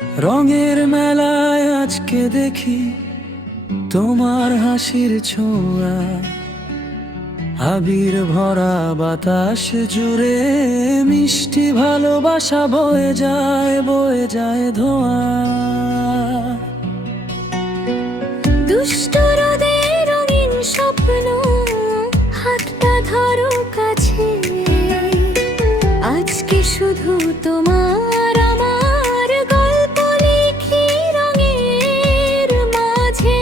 রঙের মেলায় আজকে দেখি তোমার হাসির ছোঁয়া, আবির ভরা বাতাস জুড়ে মিষ্টি ভালোবাসা বয়ে যায় ধোঁয়া। দুষ্ট রোদের রঙিন স্বপ্ন, হাতটা ধরো কাছে, আজকে শুধু তোমার আমার গল্প লিখি রঙের মাঝে।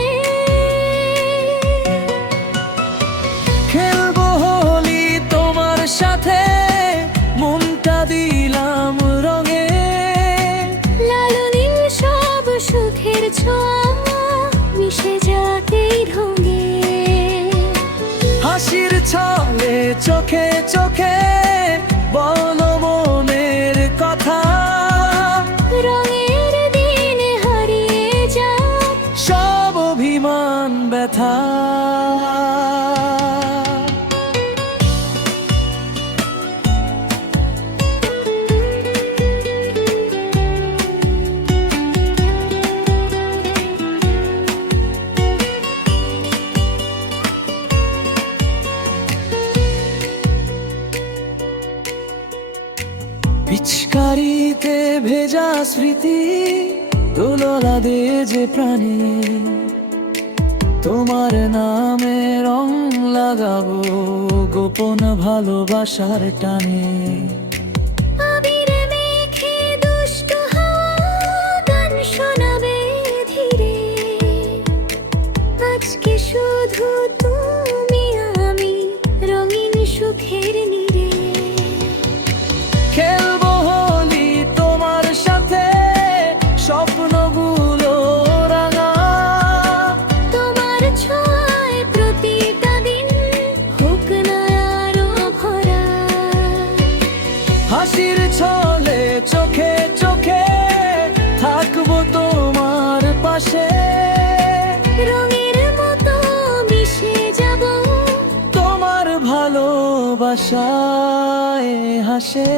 খেলবো হোলি তোমার সাথে, মনটা দিলাম রঙে, লাল নীল সব সুখের ছোঁয়া মিশে যাক এই রঙে। হাসির ছলে চোখে চোখে বলো মনের কথা, রঙের দিনে হারিয়ে যাক সব অভিমান ব্যথা। পিচকারিতে ভেজা স্মৃতি দোলনা দে যে প্রাণে, তোমার নামে রং লাগাবো গোপন ভালোবাসার টানে। আবির মেখে দুষ্ট হাওয়া গান শোনাবে ধীরে, আজকে শুধু তুমি আমি রঙিন সুখের নীড়ে। খেলবো হোলি তোমার সাথে, স্বপ্নগুলো রাঙা, তোমার ছোঁয়ায় প্রতিটা দিন হোক না আরো ভরা। হাসির ছলে চোখে চোখে থাকবো তোমার পাশে, রঙের মতো মিশে যাব তোমার ভালোবাসায় হাসে।